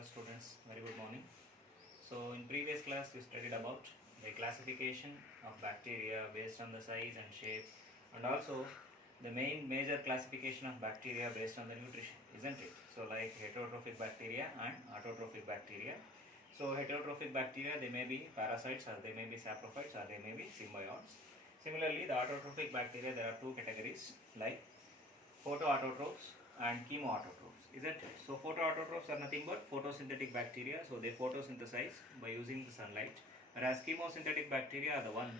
Hello students, very good morning. So in previous class we studied about the classification of bacteria based on the size and shape, and also the major classification of bacteria based on the nutrition, isn't it? So like heterotrophic bacteria and autotrophic bacteria. So heterotrophic bacteria, they may be parasites or they may be saprophytes or they may be symbionts. Similarly, the autotrophic bacteria, there are two categories like photoautotrophs and chemoautotrophs, isn't it? So photoautotrophs are nothing but photosynthetic bacteria, so they photosynthesize by using the sunlight, whereas chemosynthetic bacteria are the one,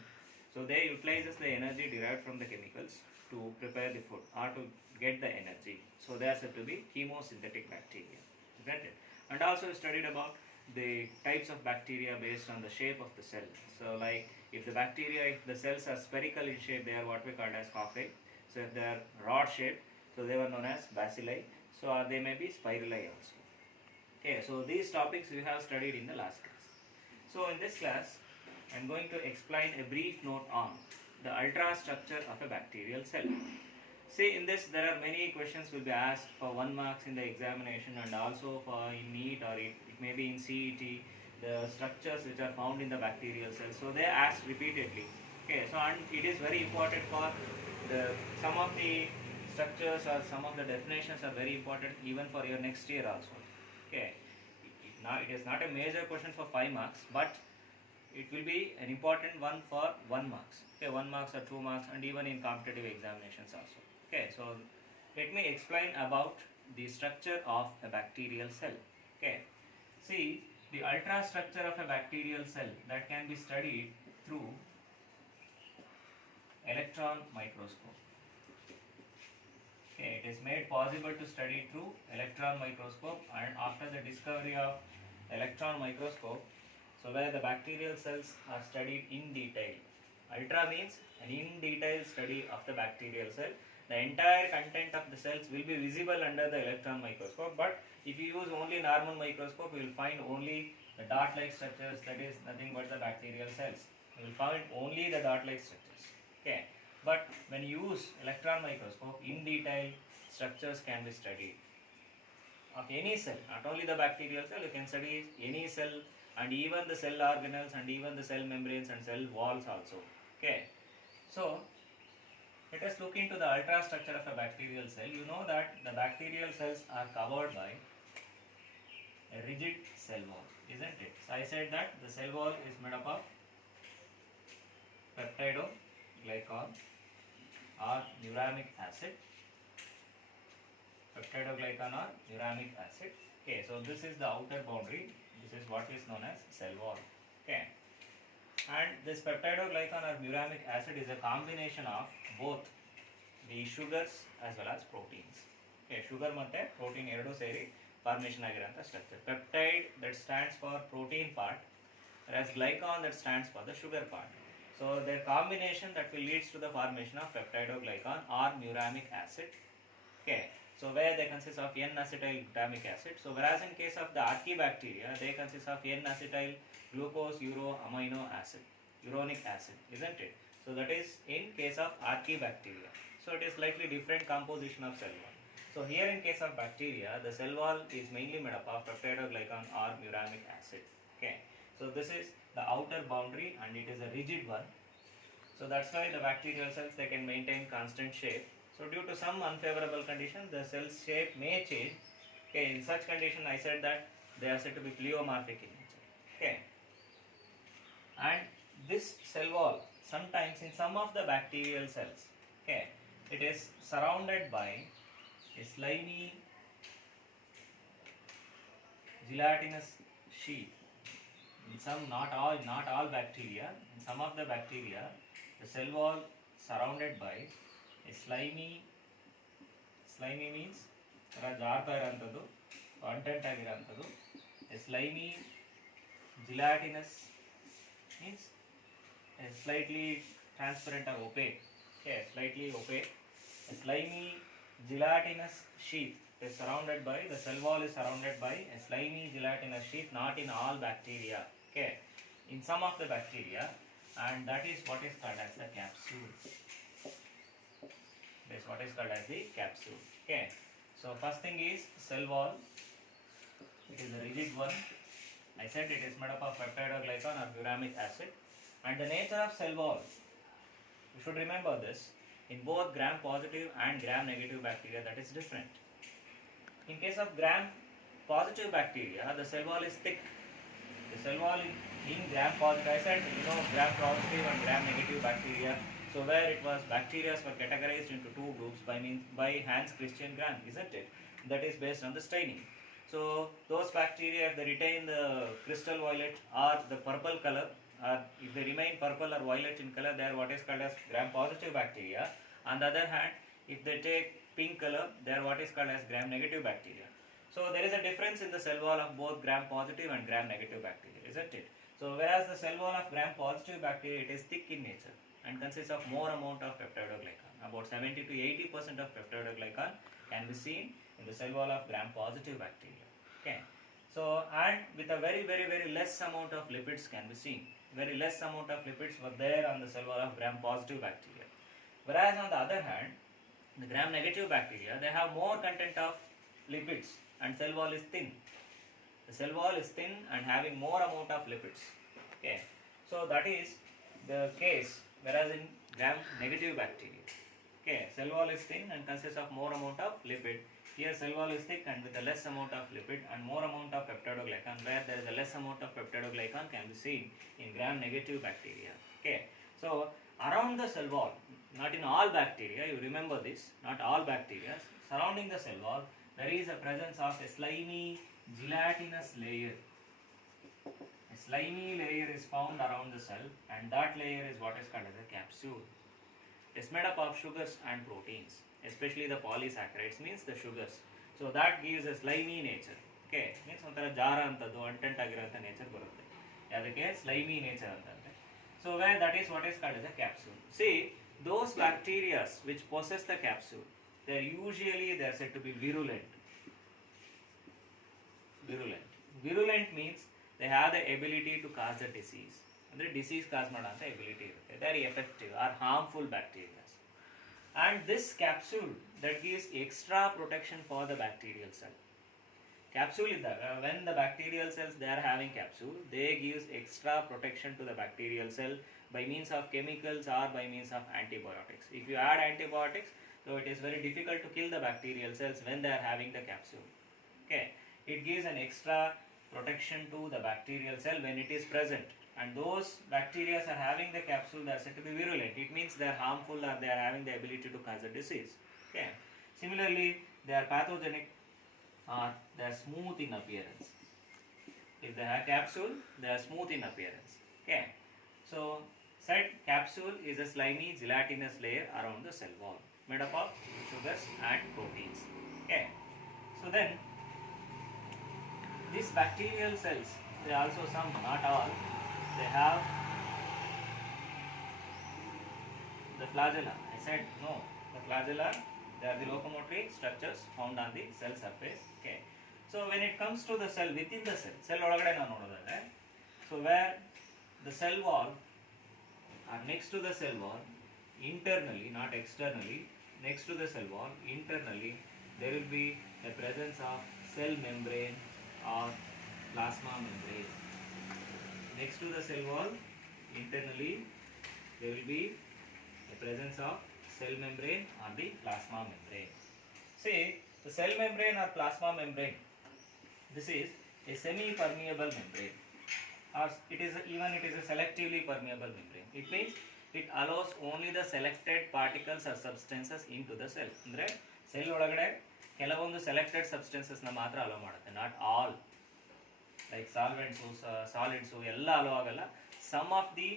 so they utilizes the energy derived from the chemicals to prepare the food or to get the energy, so they are said to be chemosynthetic bacteria, isn't it? And also we studied about the types of bacteria based on the shape of the cell. So like if the cells are spherical in shape, they are what we call as cocci. So if they are rod shaped, so they were known as bacilli, so or they may be spirali also. Okay, so these topics we have studied in the last class. So in this class, I am going to explain a brief note on the ultrastructure of a bacterial cell. See, in this there are many questions will be asked for 1 marks in the examination and also for in NEET or it may be in CET, the structures which are found in the bacterial cells. So they are asked repeatedly. Okay, so and it is very important for some of the structures or some of the definitions are very important even for your next year also. Okay, it is not a major question for 5 marks, but it will be an important one for 1 marks. Okay, 1 marks or 2 marks, and even in competitive examinations also. Okay, so let me explain about the structure of a bacterial cell. Okay, see, the ultrastructure of a bacterial cell that can be studied through electron microscope. Okay, it is made possible to study through electron microscope, and after the discovery of electron microscope, so where the bacterial cells are studied in detail. Ultra means an in detail study of the bacterial cell. The entire content of the cells will be visible under the electron microscope, but if you use only normal microscope, you will find only the dot-like structures, that is nothing but the bacterial cells. You will find only the dot-like structures. Okay, but when you use electron microscope, in detail structures can be studied of any cell, not only the bacterial cell, you can study any cell and even the cell organelles and even the cell membranes and cell walls also. Okay, so let us look into the ultrastructure of a bacterial cell. You know that the bacterial cells are covered by a rigid cell wall, isn't it? So I said that the cell wall is made up of peptidoglycan or uramic acid. Peptidoglycan or uramic acid. Okay, so this is the outer boundary. This is what is known as cell wall. Okay, and this peptidoglycan or uramic acid is a combination of both the sugars as well as proteins. Okay, sugar ಮತ್ತೆ protein ಎರಡು ಸೇರಿ formation ಆಗಿರಂತ structure. Peptide that stands for protein part, whereas glycan that stands for the sugar part. So their combination that will leads to the formation of peptidoglycan or uramic acid. Okay, so where they consist of N-acetyl glutamic acid. So whereas in case of the Archaebacteria, they consist of N-acetyl glucose amino acid, uronic acid, isn't it? So that is in case of Archaebacteria. So it is slightly different composition of cell wall. So here in case of bacteria, the cell wall is mainly made up of peptidoglycan or uramic acid. Okay, so this is the outer boundary and it is a rigid one. So that's why the bacterial cells, they can maintain constant shape. So due to some unfavorable condition, the cell shape may change. Okay, in such condition I said that they are said to be pleomorphic in nature. Okay, and this cell wall, sometimes in some of the bacterial cells, okay, it is surrounded by a slimy gelatinous sheath. In some, not all bacteria, in some of the bacteria, the cell wall surrounded by a slimy means ಜಾರ್ತಾ ಇರೋಂಥದ್ದು, content ಆಗಿರೋಂಥದ್ದು. A slimy gelatinous means a slightly transparent or opaque. Okay, slightly opaque. A slimy gelatinous sheath is surrounded by, the cell wall is surrounded by a slimy gelatinous sheath, not in all bacteria. Okay, in some of the bacteria, and that is what is called as the capsule. That is what is called as the capsule. Okay, so first thing is cell wall It is a rigid one. I said it is made up of peptidoglycan or uramic acid. And the nature of cell wall, you should remember this, in both gram positive and gram negative bacteria, that is different. In case of gram positive bacteria, the cell wall is thick. The cell wall in gram positive, I said, gram positive and gram negative bacteria. So where it was bacteria were categorized into two groups by Hans Christian Gram, isn't it? That is based on the staining. So those bacteria, if they retain the crystal violet or the purple color, or if they remain purple or violet in color, they are what is called as gram positive bacteria. On the other hand, if they take pink color, they are what is called as gram negative bacteria. So there is a difference in the cell wall of both gram positive and gram negative bacteria, isn't it? So whereas the cell wall of gram positive bacteria, it is thick in nature and consists of more amount of peptidoglycan. About 70 to 80% of peptidoglycan can be seen in the cell wall of gram positive bacteria. Okay. So and with a very less amount of lipids can be seen. Very less amount of lipids were there on the cell wall of gram positive bacteria. Whereas on the other hand, the gram negative bacteria, they have more content of lipids and cell wall is thin. The cell wall is thin and having more amount of lipids. Okay. So that is the case, whereas in gram negative bacteria, okay, cell wall is thin and consists of more amount of lipid. Here cell wall is thick and with a less amount of lipid and more amount of peptidoglycan, where there is a less amount of peptidoglycan can be seen in gram negative bacteria. Okay. So around the cell wall, not in all bacteria, you remember this, not all bacteria, surrounding the cell wall, there is a presence of a slimy gelatinous layer. A slimy layer is found around the cell, and that layer is what is called as a capsule. It is made up of sugars and proteins, especially the polysaccharides, means the sugars. So that gives a slimy nature. Okay, means onthara jara antadu content agiranta nature barutte. Yadakke slimy nature antante. So where that is what is called as a capsule. See, those bacteria which possess the capsule, they are said to be virulent. Virulent means they have the ability to cause the disease. Andre disease cause madanta ability irutte. They are effective or harmful bacteria. And this capsule that gives extra protection for the bacterial cell. Capsule iddaga, when the bacterial cells they are having capsule, they gives extra protection to the bacterial cell by means of chemicals or by means of antibiotics. If you add antibiotics, so it is very difficult to kill the bacterial cells when they are having the capsule. Okay, it gives an extra protection to the bacterial cell when it is present. And those bacteria are having the capsule, they are said to be virulent. It means they are harmful or they are having the ability to cause a disease. Okay. Similarly, they are pathogenic or they are smooth in appearance. If they have capsule, they are smooth in appearance. Okay. So, said capsule is a slimy gelatinous layer around the cell wall made up of sugars and proteins. Okay. So then, these bacterial cells, they also some, not all, they have the flagella. I said no, the flagella, they are the locomotory structures found on the cell surface. Okay. So when it comes to the cell, within the cell ಒಳಗಡೆ ನಾವು ನೋಡೋದಾದ್ರೆ, so where the cell wall or next to the cell wall, internally, not externally, next to the cell wall, internally, there will be a presence of cell membrane or plasma membrane. Next to the cell wall, internally, there will be a presence of cell membrane or the plasma membrane. See, the cell membrane or plasma membrane, this is a semi-permeable membrane, or it is a selectively permeable membrane. It means it allows only the selected particles or substances into the cell. Andre cell ಒಳಗಡೆ ಕೆಲವೊಂದು selected substances ನ ಮಾತ್ರ allow ಮಾಡುತ್ತೆ, not all. Like solvents, solids, ಎಲ್ಲ allow ಆಗಲ್ಲ. Some of the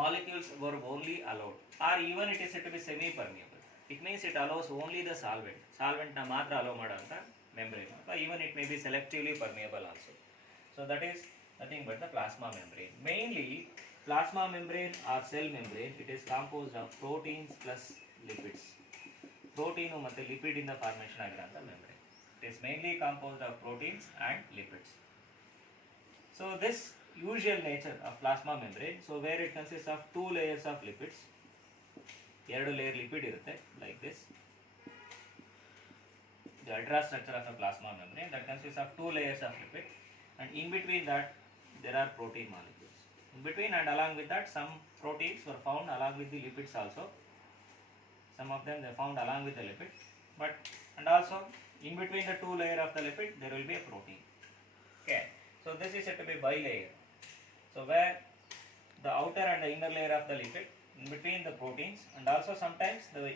molecules were only allowed, or even it is said to be semi-permeable. It means it allows only the solvent. Solvent ನ ಮಾತ್ರ allow ಮಾಡುವಂತ membrane. But even it may be selectively permeable also. So that is nothing but the plasma membrane. Mainly, plasma membrane or cell membrane, it is composed of proteins plus lipids. Protein ಮತ್ತು lipid in the formation ಆಗಿರುವಂತ membrane. It is mainly composed of proteins and lipids. So this usual nature of plasma membrane, so where it consists of two layers of lipids, ಎರಡು layer lipid ಇರುತ್ತೆ like this. the ultrastructure of the plasma membrane that consists of two layers of lipid, and in between that there are protein molecules. In between and along with that some proteins were found along with the lipids also. Some of them they found along with the lipid, but and also in between the two layer of the lipid there will be a protein. Okay, so this is said to be bilayer. So where the outer and the inner layer of the lipid, in between the proteins, and also sometimes the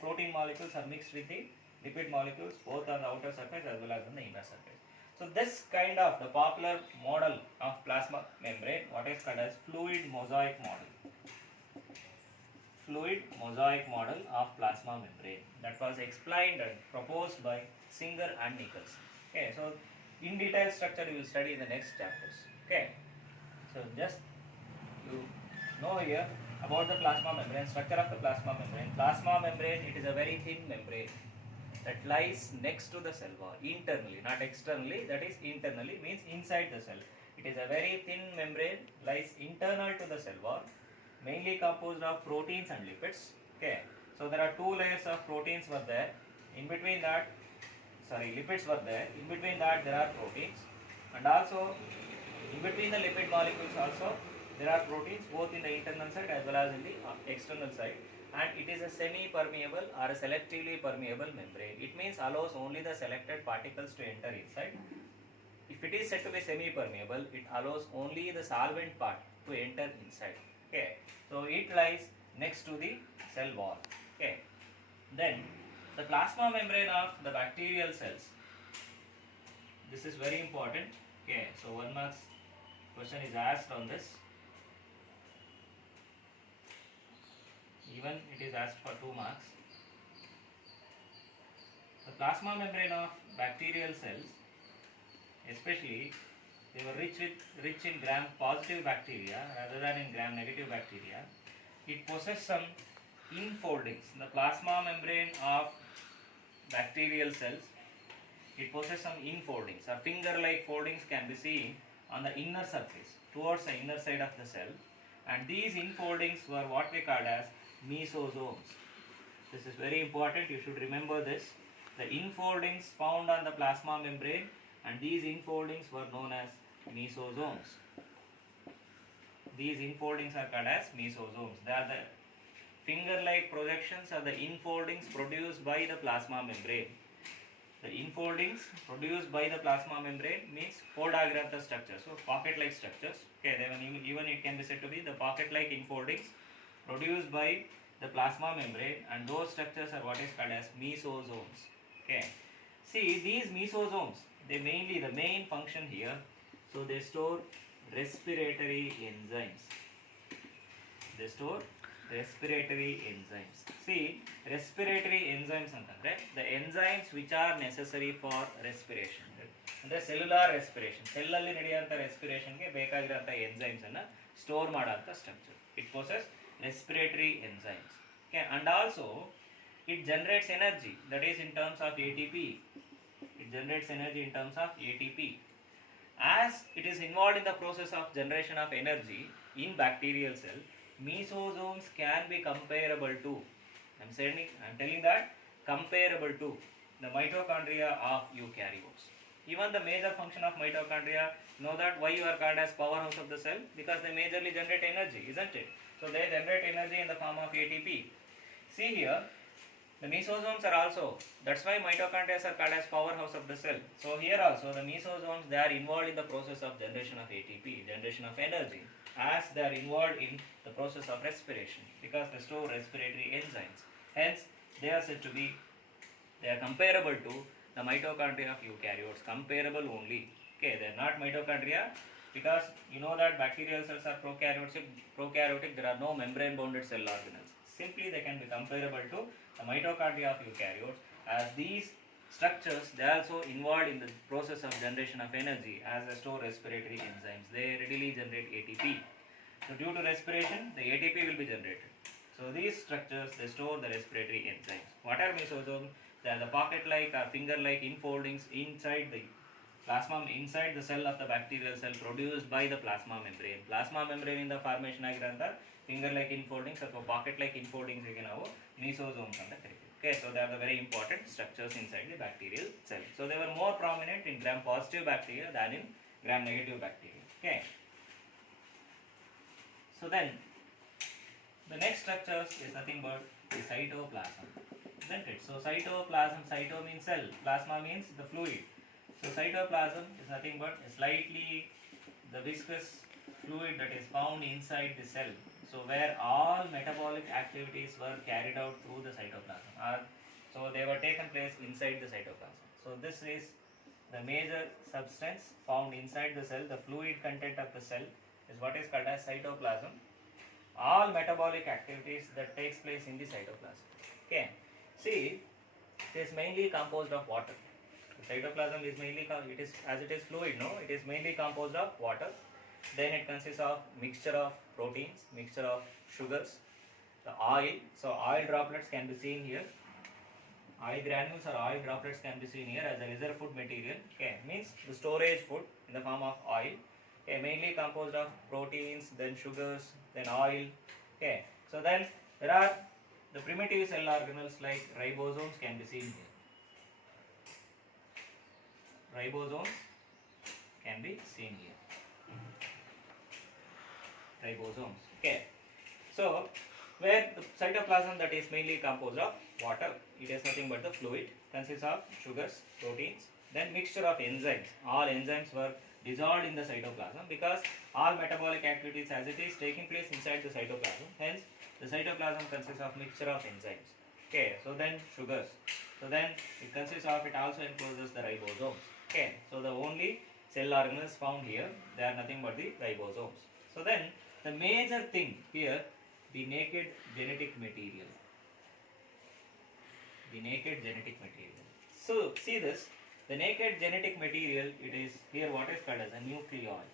protein molecules are mixed with the lipid molecules both on the outer surface as well as on the inner surface. So this kind of the popular model of plasma membrane, what is called as fluid mosaic model. Fluid mosaic model of plasma membrane, that was explained and proposed by Singer and Nicholson. Okay, so in detail structure you will study in the next chapters. Okay, so just you know here about the plasma membrane, structure of the plasma membrane. Plasma membrane, it is a very thin membrane that lies next to the cell wall, internally, not externally, that is internally, means inside the cell. It is a very thin membrane, lies internal to the cell wall, mainly composed of proteins and lipids. Okay, so there are two layers of proteins were there, in between that, lipids were there, in between that there are proteins, and also in between the lipid molecules also there are proteins both in the internal side as well as in the external side, and it is a semi-permeable or a selectively permeable membrane. It means allows only the selected particles to enter inside. If it is said to be semi-permeable, it allows only the solvent part to enter inside. Okay, so it lies next to the cell wall. Okay, then the plasma membrane of the bacterial cells. This is very important. Okay, so 1 marks question is asked on this. Even it is asked for 2 marks. The plasma membrane of bacterial cells, especially they were rich in gram positive bacteria rather than in gram negative bacteria. It possesses some infoldings. The plasma membrane of bacterial cells, it possesses some infoldings or finger-like foldings can be seen on the inner surface towards the inner side of the cell, and these infoldings were what we call as mesosomes. This is very important, you should remember this. The infoldings found on the plasma membrane, and these infoldings were known as mesosomes. These infoldings are called as mesosomes. They are the finger-like projections of the infoldings produced by the plasma membrane. The infoldings produced by the plasma membrane means fold-agartha structures, so pocket-like structures. Okay, even it can be said to be the pocket-like infoldings produced by the plasma membrane, and those structures are what is called as mesosomes. Okay, see these mesosomes, the main function here, so they store respiratory enzymes. They store respiratory enzymes. See, respiratory enzymes antandre the enzymes which are necessary for respiration. ಅಂದ್ರೆ cellular respiration, ಸೆಲ್ಲಲ್ಲಿ ನಡೆಯುವಂಥ ರೆಸ್ಪಿರೇಷನ್ಗೆ ಬೇಕಾಗಿರೋಂಥ ಎಂಜೈಮ್ಸನ್ನು store ಮಾಡೋಂಥ structure. It possess respiratory enzymes. Okay, and also it generates energy, that is in terms of ATP. It generates energy in terms of ATP. As it is involved in the process of generation of energy in bacterial cell, mesosomes can be comparable to, I am telling that comparable to the mitochondria of eukaryotes. Even the major function of mitochondria, know that why you are called as powerhouse of the cell, because they majorly generate energy, isn't it? So they generate energy in the form of ATP. See here, the mesosomes are also, that's why mitochondria are called as powerhouse of the cell. So here also the mesosomes, they are involved in the process of generation of ATP, generation of energy, as they are involved in the process of respiration, because they store respiratory enzymes. Hence they are said to be, they are comparable to the mitochondria of eukaryotes, comparable only. Okay, they are not mitochondria, because you know that bacterial cells are prokaryotic, there are no membrane bounded cell organelles. Simply they can be comparable to the mitochondria of eukaryotes, as these structures, they are also involved in the process of generation of energy as they store respiratory enzymes. They readily generate ATP. So due to respiration, the ATP will be generated. So these structures, they store the respiratory enzymes. What are mesosomes? They are the pocket-like or finger-like infoldings inside the plasma, inside the cell of the bacterial cell, produced by the plasma membrane. Plasma membrane in the formation ಆಗಿರೋಂಥ finger-like infoldings ಅಥವಾ pocket-like infoldings ಗೆ ನಾವು mesosomes ಅಂತ ಕರಿತೀವಿ. Okay, so they are the very important structures inside the bacterial cell. So they were more prominent in gram-positive bacteria than in gram-negative bacteria. Okay. So then, the next structure is nothing but the cytoplasm, isn't it? So cytoplasm, cyto means cell, plasma means the fluid. So cytoplasm is nothing but a slightly the viscous fluid that is found inside the cell. So where all metabolic activities were carried out through the cytoplasm, so they were taken place inside the cytoplasm. So this is the major substance found inside the cell. The fluid content of the cell is what is called as cytoplasm. All metabolic activities that takes place in the cytoplasm. Okay, see, it is mainly composed of water. The cytoplasm is mainly as it is fluid, no, it is mainly composed of water. Then it consists of mixture of proteins, mixture of sugars, the oil. So oil droplets can be seen here. Oil granules or oil droplets can be seen here as a reserve food material. Okay, means the storage food in the form of oil. Okay, mainly composed of proteins, then sugars, then oil. Okay, so then there are the primitive cell organelles like ribosomes can be seen here. Ribosomes can be seen here. Ribosomes. Okay, so where the cytoplasm that is mainly composed of water, it is nothing but the fluid, consists of sugars, proteins, then mixture of enzymes. All enzymes were dissolved in the cytoplasm because all metabolic activities as it is taking place inside the cytoplasm. Hence, the cytoplasm consists of mixture of enzymes. Okay, so then sugars. So then it consists of, it also encloses the ribosomes. Okay, so the only cell organelles found here, they are nothing but the ribosomes. So then the major thing here, the naked genetic material. The naked genetic material. So see this, the naked genetic material, it is here what is called as a nucleoid.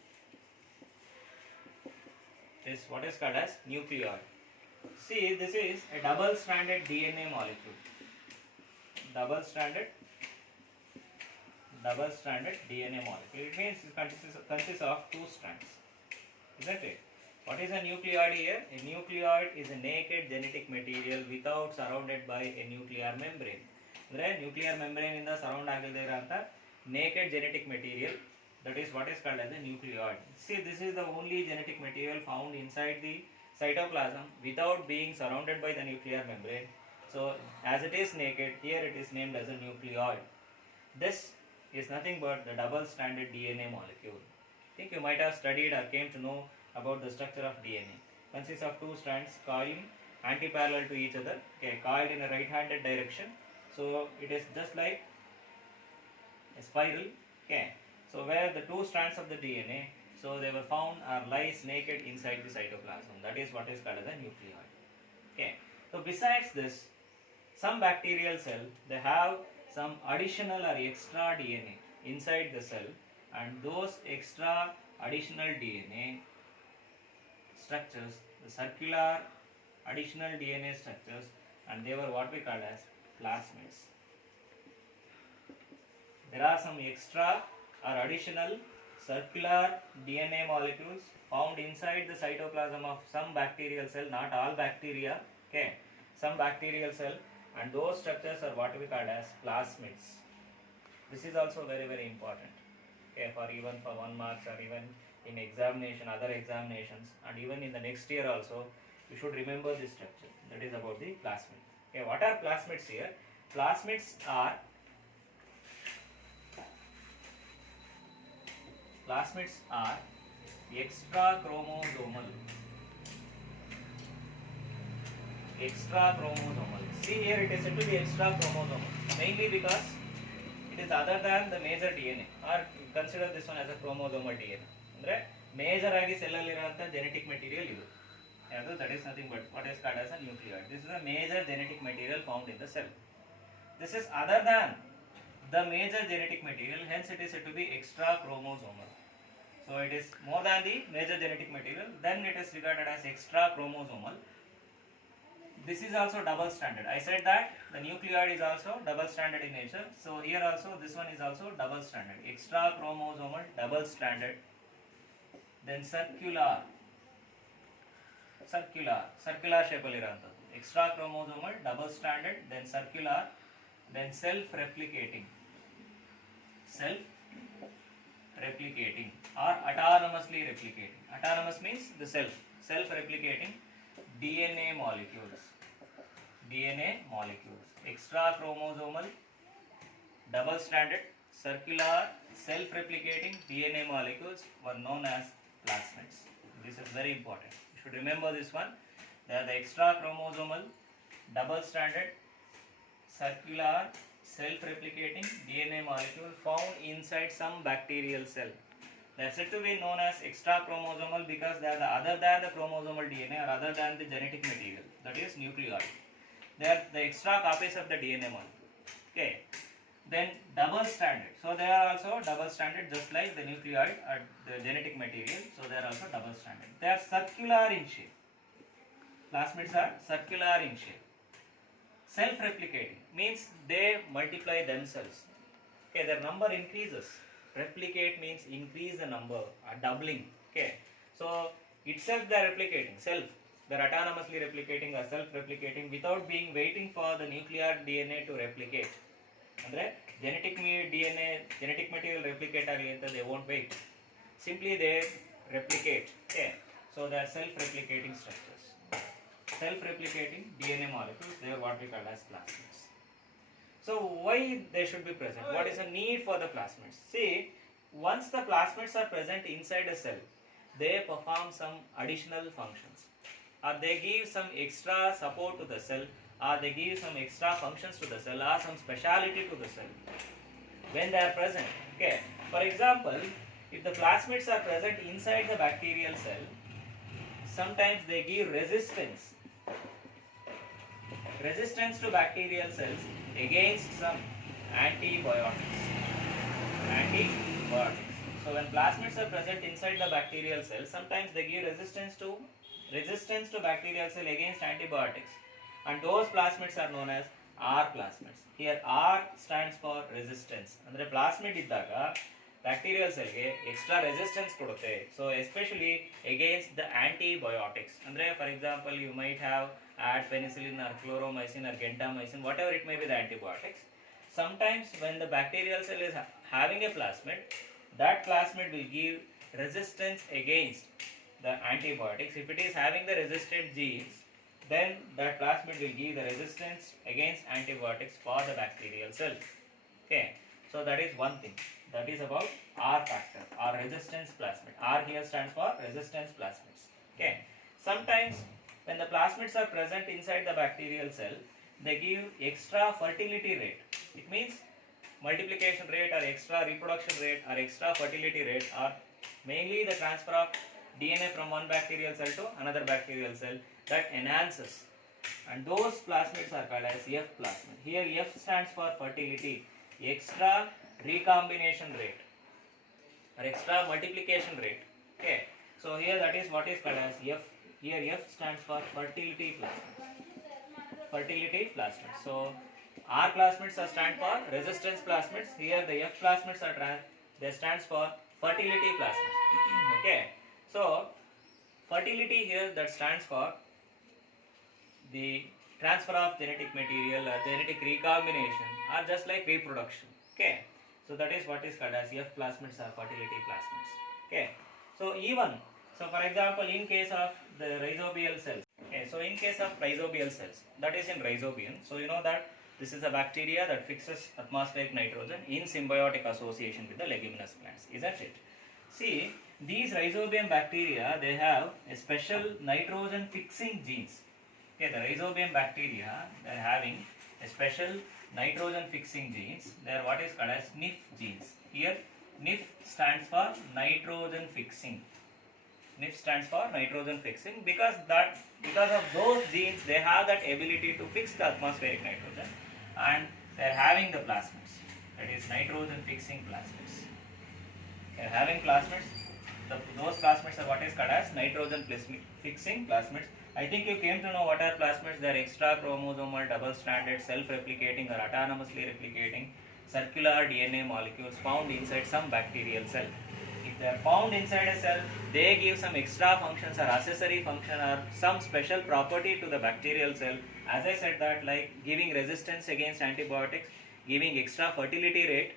It is what is called as nucleoid. See, this is a double-stranded DNA molecule. Double-stranded DNA molecule. It means it consists of two strands, isn't it? What is a nucleoid here? A nucleoid is a naked genetic material without surrounded by a nuclear membrane. Nuclear membrane in the surround agiliranta naked genetic material, that is what is called as a nucleoid. See, this is the only genetic material found inside the cytoplasm without being surrounded by the nuclear membrane. So as it is naked, here it is named as a nucleoid. This is nothing but the double-stranded DNA molecule. I think you might have studied or came to know about the structure of DNA. Consists of two strands coiling anti-parallel to each other, okay, coiled in a right-handed direction. So it is just like a spiral. Okay, so where the two strands of the DNA, so they were found or lies naked inside the cytoplasm. That is what is called as a nucleoid. Okay, so besides this, some bacterial cell, they have some additional or extra DNA inside the cell, and those extra additional DNA structures, the circular additional DNA structures, and they were what we call as plasmids. There are some extra or additional circular DNA molecules found inside the cytoplasm of some bacterial cell, not all bacteria, okay, some bacterial cell, and those structures are what we call as plasmids. This is also very, very important, okay, for even for 1 marks or even in examination, other examinations, and even in the next year also, you should remember this structure, that is about the plasmid. Okay, what are plasmids here? Plasmids are extra chromosomal. See here it is said to be extra chromosomal, mainly because it is other than the major DNA, or consider this one as a chromosomal DNA. Andre major agi cell alliranta genetic material idu. That is nothing but what is called as a nucleoid. This is a major genetic material found in the cell. This is other than the major genetic material, hence it is said to be extra chromosomal. So it is more than the major genetic material, then it is regarded as extra chromosomal. This is also double stranded. I said that the nucleoid is also double stranded in nature. So here also this one is also double stranded. Extra chromosomal, double stranded. Then circular shape alliranta. extra chromosomal, double stranded, then circular, then self-replicating or autonomously replicating. Autonomous means the self-replicating DNA molecules. Extra chromosomal, double stranded, circular, self-replicating DNA molecules were known as plasmids. This is very important. You should remember this one. They are the extra chromosomal, double stranded, circular, self-replicating DNA molecule found inside some bacterial cell. They are said to be known as extra chromosomal because they are the other than the chromosomal DNA or other than the genetic material, that is nucleoid. They are the extra copies of the DNA molecule. Okay. Then double stranded. So they are also double stranded just like the nucleoid or the genetic material. So they are also double stranded. They are circular in shape. Plasmids are circular in shape. Self-replicating means they multiply themselves. Okay, their number increases. Replicate means increase the number, doubling. Okay, so itself they are replicating. They are autonomously replicating or self-replicating without being waiting for the nuclear DNA to replicate. Andre genetic material replicate agli anta they won't wait. Simply they replicate. Okay, so they are self-replicating structures. Self-replicating DNA molecules, they are what we call as plasmids. So why they should be present? What is the need for the plasmids? See, once the plasmids are present inside a cell, they perform some additional functions, or they give some extra support to the cell, or they give some extra functions to the cell, or some speciality to the cell when they are present. Okay, for example, if the plasmids are present inside the bacterial cell, sometimes they give resistance to bacterial cells against some antibiotics. So when plasmids are present inside the bacterial cell, sometimes they give resistance to bacterial cell against antibiotics, and those plasmids are known as R plasmids. Here R stands for resistance. Andre plasmid iddaga bacterial cell ge extra resistance kodutte. So especially against the antibiotics. Andre for example, you might have add penicillin or chloromycin or gentamicin, whatever it may be the antibiotics. Sometimes when the bacterial cell is having a plasmid, that plasmid will give resistance against the antibiotics. If it is having the resistant genes, then that plasmid will give the resistance against antibiotics for the bacterial cell. Okay, so that is one thing. That is about R factor or resistance plasmid. R here stands for resistance plasmids. Okay, sometimes when the plasmids are present inside the bacterial cell, they give extra fertility rate. It means multiplication rate or extra reproduction rate or extra fertility rate, or mainly the transfer of DNA from one bacterial cell to another bacterial cell, that enhances. And those plasmids are called as F plasmid. Here F stands for fertility, extra recombination rate or extra multiplication rate. Okay, so here that is what is called as F. Here F stands for fertility plasmids. So R plasmids are stand for resistance plasmids. Here the F plasmids are they stands for fertility plasmids. Okay, so fertility here that stands for the transfer of genetic material or genetic recombination, or just like reproduction. Okay, so that is what is called as F plasmids or fertility plasmids. Okay, so for example, in case of the rhizobial cells, okay, so in case of rhizobial cells, that is in rhizobium, so you know that this is a bacteria that fixes atmospheric nitrogen in symbiotic association with the leguminous plants, isn't it? See, these rhizobium bacteria, they have a special nitrogen fixing genes. Okay, the rhizobium bacteria, they are having a special nitrogen fixing genes. They are what is called as NIF genes. Here NIF stands for nitrogen fixing. NIF stands for nitrogen fixing because of those genes, they have that ability to fix the atmospheric nitrogen, and they are having the plasmids, that is nitrogen fixing plasmids. They are having plasmids. Those plasmids are what is called as nitrogen fixing plasmids. I think you came to know what are plasmids. They are extra chromosomal, double stranded, self-replicating or autonomously replicating circular DNA molecules found inside some bacterial cell. If they are found inside a cell, they give some extra functions or accessory function or some special property to the bacterial cell. As I said that, like giving resistance against antibiotics, giving extra fertility rate,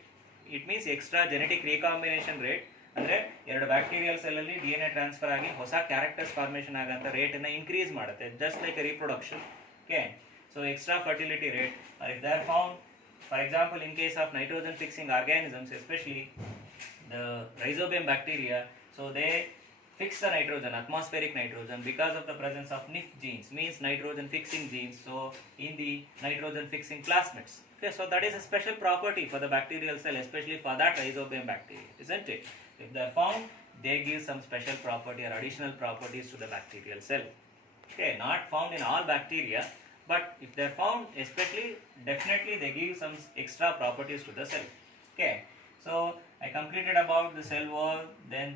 it means extra genetic recombination rate. ಅಂದರೆ ಎರಡು bacterial ಸೆಲ್ಲಲ್ಲಿ DNA transfer ಆಗಿ ಹೊಸ characters formation ಆಗೋಂಥ ರೇಟನ್ನು increase ಮಾಡುತ್ತೆ, just like reproduction. Okay, so extra fertility rate, are if they are found, for example in case of nitrogen fixing organisms, especially the rhizobium bacteria, so they fix the nitrogen, atmospheric nitrogen, because of the presence of NIF genes, means nitrogen fixing genes, so in the nitrogen fixing plasmids. Okay, so that is a special property for the bacterial cell, especially for that rhizobium bacteria, isn't it? If they are found, they give some special property or additional properties to the bacterial cell. Okay, not found in all bacteria, but if they are found, especially, definitely they give some extra properties to the cell. Okay, so I completed about the cell wall, then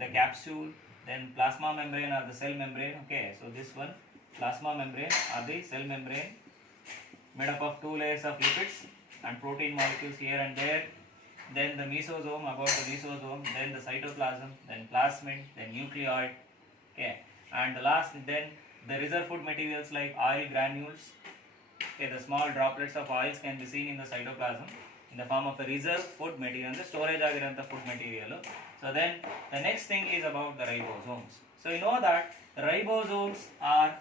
the capsule, then plasma membrane or the cell membrane. Okay, so this one, plasma membrane or the cell membrane, made up of two layers of lipids and protein molecules here and there. Then the mesosome, about the mesosome, then the cytoplasm, then plasmid, then nucleoid. Okay, and the last, then the reserve food materials like oil granules. Okay, the small droplets of oils can be seen in the cytoplasm in the form of a reserve food material, the storage agiranta food material. So then the next thing is about the ribosomes. So you know that the ribosomes are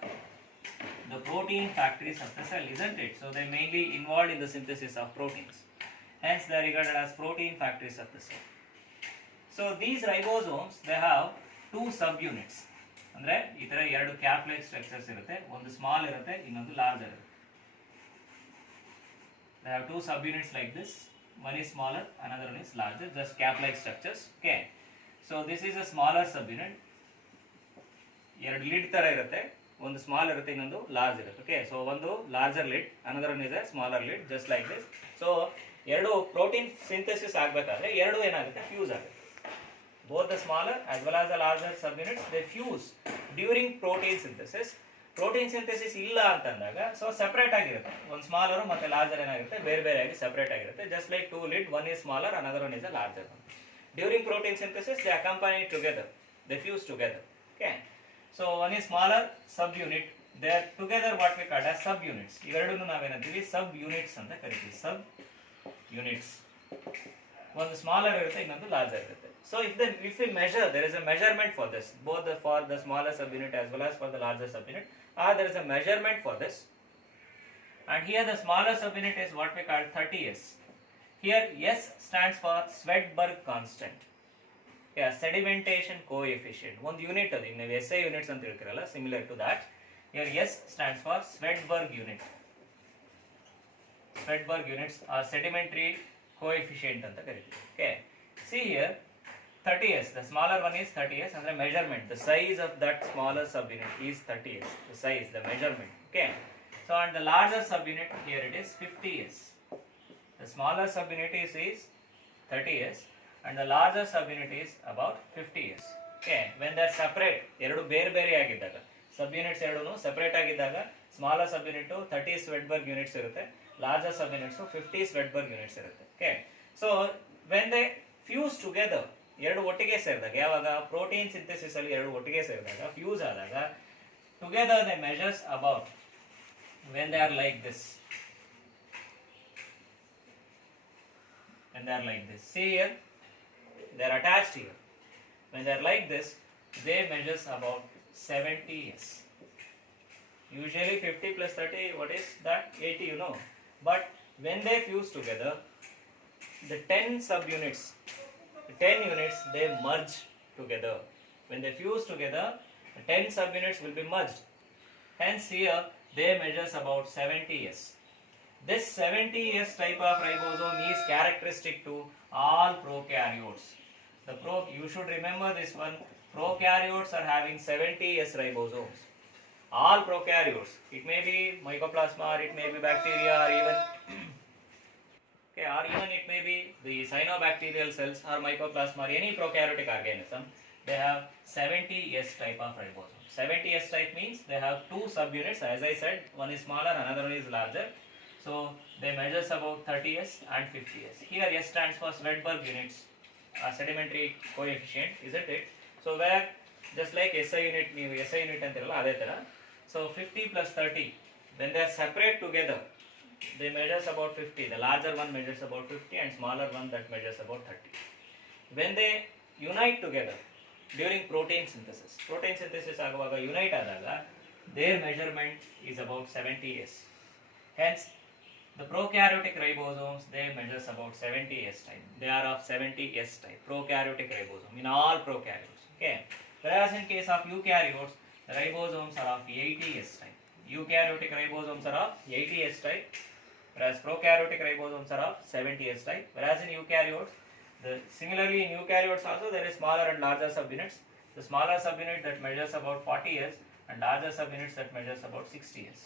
the protein factories of the cell, isn't it? So they are mainly involved in the synthesis of proteins. Hence they are regarded as protein factories of the cell. So these ribosomes, they have two subunits. ಅಂದ್ರೆ ಈ ತರ ಎರಡು cap-like structures ಇರುತ್ತೆ, ಒಂದು small ಇರುತ್ತೆ, ಇನ್ನೊಂದು larger ಇರುತ್ತೆ. They have two subunits like this. One is smaller, another one is larger, just cap-like structures. Okay. So this is a smaller subunit. ಎರಡು ಲಿಡ್ ತರ ಇರುತ್ತೆ, ಒಂದು ಸ್ಮಾಲ್ ಇರುತ್ತೆ, ಇನ್ನೊಂದು ಲಾರ್ಜ್ ಇರುತ್ತೆ. ಓಕೆ, ಸೊ ಒಂದು larger lid, another one is a smaller lid, just like this. So ಎರಡು protein synthesis ಆಗಬೇಕಾದ್ರೆ ಎರಡು ಏನಾಗುತ್ತೆ, ಫ್ಯೂಸ್ ಆಗುತ್ತೆ. Both the smaller as well as the larger subunits, they fuse during protein synthesis. Protein synthesis ಇಲ್ಲ ಅಂತಂದಾಗ so separate ಆಗಿರುತ್ತೆ, ಒಂದು ಸ್ಮಾಲರು ಮತ್ತೆ ಲಾರ್ಜರ್ ಏನಾಗಿರುತ್ತೆ, ಬೇರೆ ಬೇರೆ ಆಗಿ ಸೆಪರೇಟ್ ಆಗಿರುತ್ತೆ, just like two lid, one is smaller, another one is a larger one. During protein synthesis they accompany together, they fuse together. Okay, so one is smaller sub unit, they are together what we called as sub units. ಇವೆರಡನ್ನು ನಾವೇನಂತೀವಿ, ಸಬ್ units ಅಂತ ಕರಿತೀವಿ, ಸಬ್ units. ಒಂದು smaller ಇರುತ್ತೆ, ಇನ್ನೊಂದು larger ಇರುತ್ತೆ. So if we measure, there is a measurement for this, both for the smaller subunit as well as for the larger subunit. There is a measurement for this. And here the smaller subunit is what we call 30S. Here S stands for Swedberg constant. Yeah, sedimentation coefficient. One unit adi ನೀವು SI units ಅಂತ ಹೇಳ್ತಿರಲ್ಲ, similar to that. Here S stands for Swedberg unit. Swedberg units are sedimentary coefficient ಅಂತ ಕರೀತೀವಿ. Okay. See here 30S, the smaller one is 30S, and the measurement, the size of that smaller subunit is 30S, the size, the measurement. Okay, so and the larger subunit, here it is 50S. The smaller subunit is 30S and the larger subunit is about 50S. Okay, when they are separate, ಎರಡು ಬೇರೆ ಬೇರೆ ಆಗಿದ್ದಾಗ, subunits ಎರಡೂ separate ಆಗಿದ್ದಾಗ, smaller subunit 30 Swedberg units ಇರುತ್ತೆ, larger subunits 50 Swedberg units ಇರುತ್ತೆ. Okay, so when they fuse together, ಎರಡು ಒಟ್ಟಿಗೆ ಸೇರಿದಾಗ, ಯಾವಾಗ ಪ್ರೋಟೀನ್ ಸಿಂಥೆಸಿಸ್ ಅಲ್ಲಿ ಎರಡು ಒಟ್ಟಿಗೆ ಸೇರಿದಾಗ, ಫ್ಯೂಸ್ ಆದಾಗ, together they measures about, when they are like this, when they are like this, see here, they are attached here, when they are like this, they measures about 70S. Usually 50 plus 30, what is that? 80, you know. But when they fuse together, the 10 subunits, 10 units, they merge together. When they fuse together, the 10 subunits will be merged. Hence here they measures about 70S. This 70S type of ribosome is characteristic to all prokaryotes. You should remember this one. Prokaryotes are having 70S ribosomes. All prokaryotes. It may be mycoplasma, or it may be bacteria, or even okay, or even it may be the cyanobacterial cells or mycoplasma or any prokaryotic organism. They have 70S type of ribosome. 70S type means they have two subunits. As I said, one is smaller, another one is larger. So they measures about 30S and 50S. Here S stands for Swedberg units sedimentary coefficient, isn't it? So where just like SI unit, SI unit antiralla ade tara. So 50 plus 30, when they are separate together, they measures about 50. The larger one measures about 50 and smaller one that measures about 30. When they unite together during protein synthesis aguvaga unite adaga, their measurement is about 70 S. Hence, the prokaryotic ribosomes, they measures about 70 S type. They are of 70 S type, prokaryotic ribosome in all prokaryotes. Okay. Whereas in case of eukaryotes, the ribosomes are of 80 S type. Eukaryotic ribosomes are of 80 S type, whereas prokaryotic ribosomes are of 70 S type. Whereas in eukaryotes, similarly in eukaryotes also there is smaller and larger subunits. The smaller subunit that measures about 40 S and larger subunits that measures about 60 S.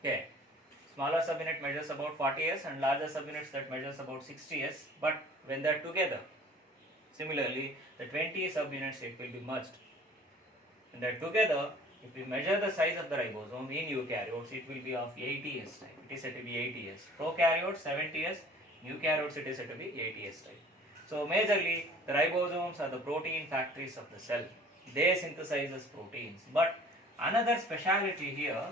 Okay. Smaller subunit measures about 40 S and larger subunits that measures about 60 S, but when they are together, similarly the 20 subunits it will be merged. When they are together, if we measure the size of the ribosome in eukaryotes, it will be of 80 S type. It is said to be 80 S. Prokaryotes 70 S, eukaryotes it is said to be 80 S type. So majorly the ribosomes are the protein factories of the cell. They synthesize proteins. But another speciality here,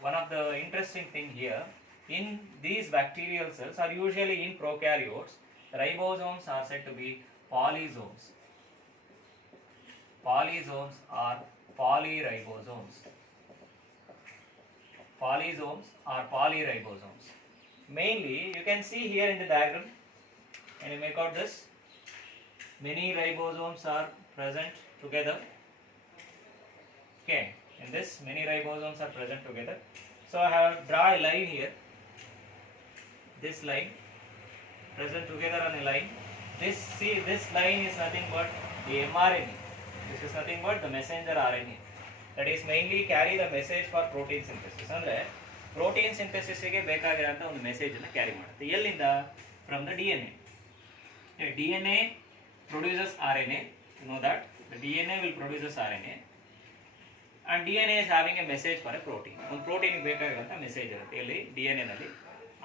one of the interesting thing here, in these bacterial cells or usually in prokaryotes, ribosomes are said to be polysomes. Polysomes are polyribosomes. Polysomes are polyribosomes. Mainly, you can see here in the diagram, and you make out this, many ribosomes are present together. Okay, in this many ribosomes are present together. So I have draw a line here. This line present together on a line. This line is nothing but the mRNA. This is nothing but the messenger RNA. That is mainly carry the message for protein synthesis. Andre protein synthesis ಗೆ ಬೇಕಾಗಿರುವಂತ ಒಂದು message ಅನ್ನು carry ಮಾಡುತ್ತೆ. ಎಲ್ಲಿಂದ? From the DNA. DNA produces RNA. You know that the DNA will produce RNA. And DNA is having a message for a protein. ಒಂದು protein ಬೇಕಾಗಿರುವಂತ message ಇರುತ್ತೆ ಇಲ್ಲಿ DNA ನಲ್ಲಿ.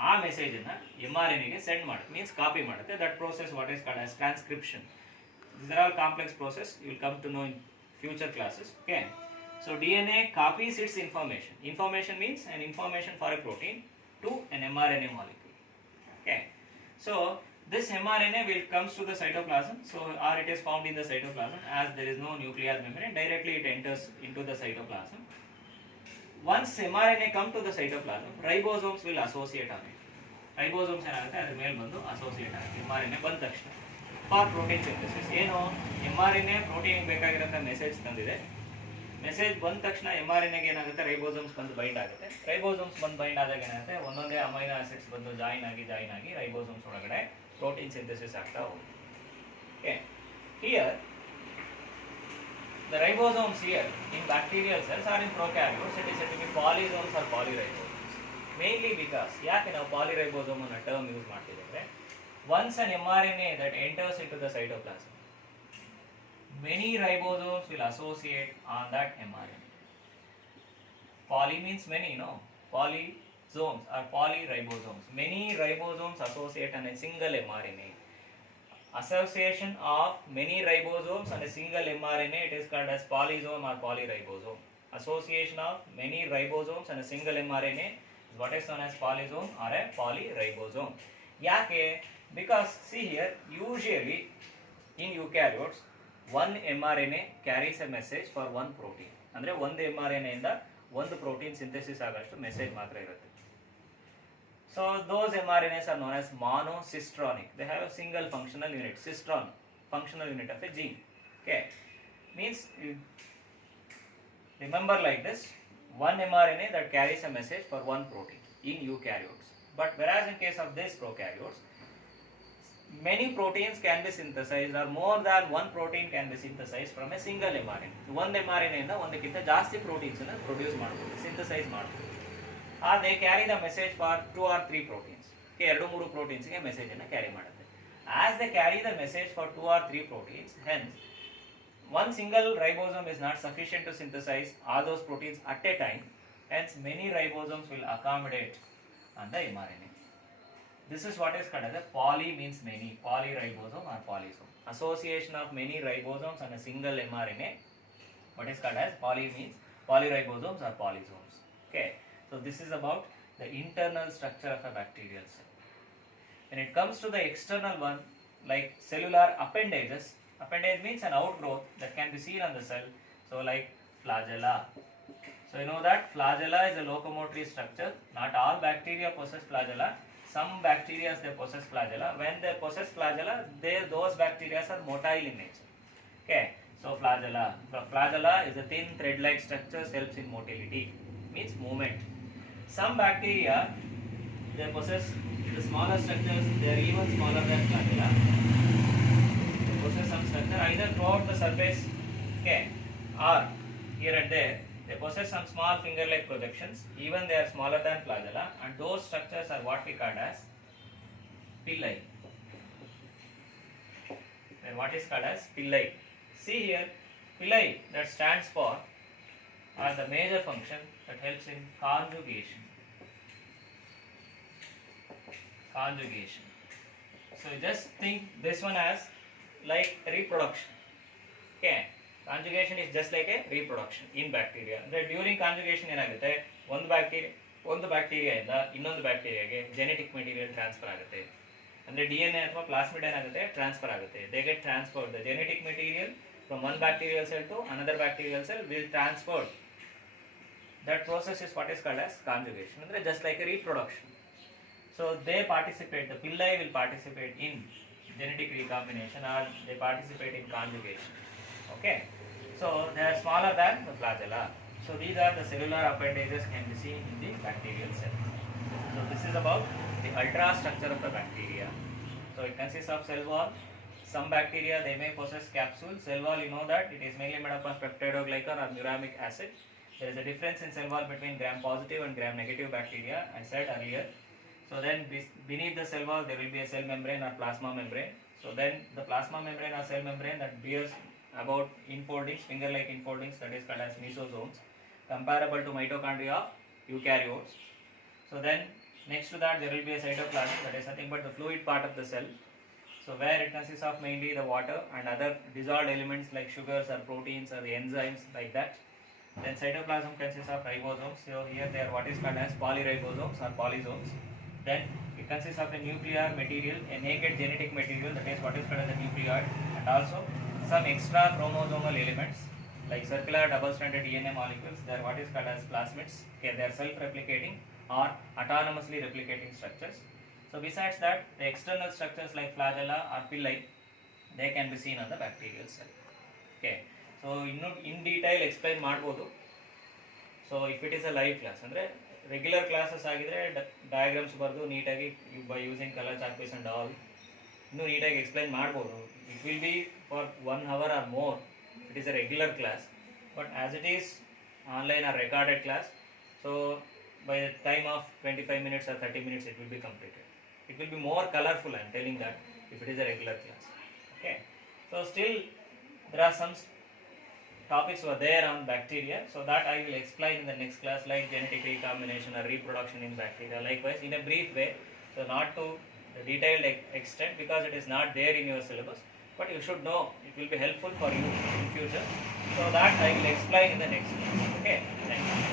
ಆ ಮೆಸೇಜ್ ಅನ್ನು mRNA ಗೆ ಸೆಂಡ್ ಮಾಡುತ್ತೆ, ಮೀನ್ಸ್ ಕಾಪಿ ಮಾಡುತ್ತೆ. That process what is called as transcription. These are all complex process. You will come to know in future classes. Okay. So DNA copies its information. Information means an information for a protein to an mRNA molecule. Okay. So this mRNA will comes to the cytoplasm. So or it is found in the cytoplasm as there is no nuclear membrane. Directly it enters into the cytoplasm. Once mRNA come to the cytoplasm, ribosomes will associate on it. Ribosomes ಏನಾಗುತ್ತೆ ಅದರ ಮೇಲೆ ಬಂದು associate ಆಗುತ್ತೆ mRNA ಬಂದ ತಕ್ಷಣ for protein synthesis. ಏನು mRNA protein ಬೇಕಾಗಿರೋಂಥ message ತಂದಿದೆ. Message ಬಂದ ತಕ್ಷಣ mRNAಗೆ ಏನಾಗುತ್ತೆ, ರೈಬೋಸೋಮ್ಸ್ ಬಂದು ಬೈಂಡ್ ಆಗುತ್ತೆ. ರೈಬೋಸೋಮ್ಸ್ ಬಂದು ಬೈಂಡ್ ಆದಾಗ ಏನಾಗುತ್ತೆ, ಒಂದೊಂದೇ ಅಮೈನೋ ಆಸಿಡ್ಸ್ ಬಂದು ಜಾಯಿನ್ ಆಗಿ ರೈಬೋಸೋಮ್ಸ್ ಒಳಗಡೆ ಪ್ರೋಟೀನ್ ಸಿಂಥಸಿಸ್ ಆಗ್ತಾ ಹೋಗುತ್ತೆ. Okay, here the ribosomes here in bacterial cells or in prokaryotes, it is said to be polysomes or polyribosomes. Mainly because ಯಾಕೆ ನಾವು polyribosome ಅನ್ನೋ ಟರ್ಮ್ ಯೂಸ್ ಮಾಡ್ತಿದ್ದೀವಿ ಅಂದರೆ, once an mRNA that enters into the cytoplasm, many ribosomes will associate on that mRNA. Poly means many, no? Polysomes or polyribosomes. Many ribosomes associate on a single mRNA. Association of many ribosomes on a single mRNA, it is called as polysome or polyribosome. Association of many ribosomes on a single mRNA is what is known as polysome or a polyribosome. Yake? Because see here, usually in eukaryotes, one mRNA carries a message for one protein. Andre ಒಂದು mRNA ಇಂದ ಒಂದು protein synthesis ಆಗಷ್ಟು message ಮಾತ್ರ ಇರುತ್ತೆ. So those mRNAs are known as monocistronic. They have a single functional unit, cistron, functional unit of a gene. Okay, means remember like this, one mRNA that carries a message for one protein in eukaryotes. But whereas in case of this prokaryotes, many proteins can be synthesized or more than one protein can be synthesized from a single mRNA. One mRNA ಇಂದ ಒಂದಕ್ಕಿಂತ ಜಾಸ್ತಿ proteins ಅನ್ನು produce ಮಾಡಬಹುದು, synthesize ಮಾಡಬಹುದು. they carry the message for 2 or 3 proteins. Okay, 2-3 proteins ಗೆ message ಅನ್ನು carry ಮಾಡುತ್ತೆ. As they carry the message for 2 or 3 proteins, hence one single ribosome is not sufficient to synthesize all those proteins at a time. Hence many ribosomes will accommodate on the mRNA. This is what is called as a poly, means many, polyribosome or polysome. Association of many ribosomes on a single mRNA. What is called as poly means polyribosomes or polysomes. Okay, so this is about the internal structure of a bacterial cell. When it comes to the external one, like cellular appendages, appendage means an outgrowth that can be seen on the cell. So like flagella. So you know that flagella is a locomotory structure. Not all bacteria possess flagella. Some bacteria they possess flagella. When they possess flagella, those bacteria are motile in nature. Okay, so flagella. The flagella is a thin thread-like structure, helps in motility, means movement. Some bacteria they possess the smaller structures. They are even smaller than flagella. They possess some structure either throughout the surface, okay, or here and there. They possess some small finger-like projections, even they are smaller than flagella, and those structures are what we call as pili. Then what is called as pili? See here, pili that stands for are the major function that helps in conjugation. Conjugation. So just think this one as like reproduction. Okay. Conjugation is just like a reproduction in bacteria. During conjugation ಏನಾಗುತ್ತೆ ಒಂದು bacteria ಇಂದ ಇನ್ನೊಂದು ಬ್ಯಾಕ್ಟೀರಿಯಾಗೆ genetic material transfer ಆಗುತ್ತೆ. ಅಂದ್ರೆ DNA ಅಥವಾ plasmid ಏನಾಗುತ್ತೆ transfer ಆಗುತ್ತೆ. They get transferred. The genetic material from one bacterial cell to another bacterial cell will transfer. That process is what is called as conjugation. ಅಂದ್ರೆ just like a reproduction. So they participate, the pili will participate in genetic recombination or they participate in conjugation. Okay, so they are smaller than the flagella. So these are the cellular appendages can be seen in the bacterial cell. So this is about the ultrastructure of the bacteria. So it consists of cell wall. Some bacteria they may possess capsule. Cell wall, you know that it is mainly made up of peptidoglycan or muramic acid. There is a difference in cell wall between gram-positive and gram-negative bacteria, I said earlier. So then beneath the cell wall there will be a cell membrane or plasma membrane. So then the plasma membrane or cell membrane that bears about infoldings, finger-like infoldings, that is called as mesosomes, comparable to mitochondria of eukaryotes. So then next to that there will be a cytoplasm, that is nothing but the fluid part of the cell. So where it consists of mainly the water and other dissolved elements like sugars or proteins or the enzymes like that. Then cytoplasm consists of ribosomes. So here they are what is called as polyribosomes or polysomes. Then it consists of a nuclear material, a naked genetic material, that is what is called as the nucleoid, and also some extra chromosomal elements like circular double-stranded DNA molecules. They are what is called as plasmids. Okay, they are self-replicating or autonomously replicating structures. So besides that, the external structures like flagella or pili, they can be seen on the bacterial cell. Okay, so in detail explain ಮಾಡಬಹುದು. So if it is a live class, ಅಂದ್ರೆ regular classes ಆಗಿದ್ರೆ diagrams ಬರೆದು ನೀಟಾಗಿ by using color chalkpiece and all ಇನ್ನೂ ನೀಟಾಗಿ explain ಮಾಡ್ಬೋದು. It will be for 1 hour or more. It is a regular class, but as it is online or recorded class, so by the time of 25 minutes or 30 minutes it will be completed. It will be more colorful, I am telling that, if it is a regular class. Okay, so still there are some topics were there on bacteria, so that I will explain in the next class, like genetic recombination or reproduction in bacteria, likewise in a brief way. So not to the detailed extent because it is not there in your syllabus, but you should know, it will be helpful for you in future. So that I will explain in the next class. Okay, thank you.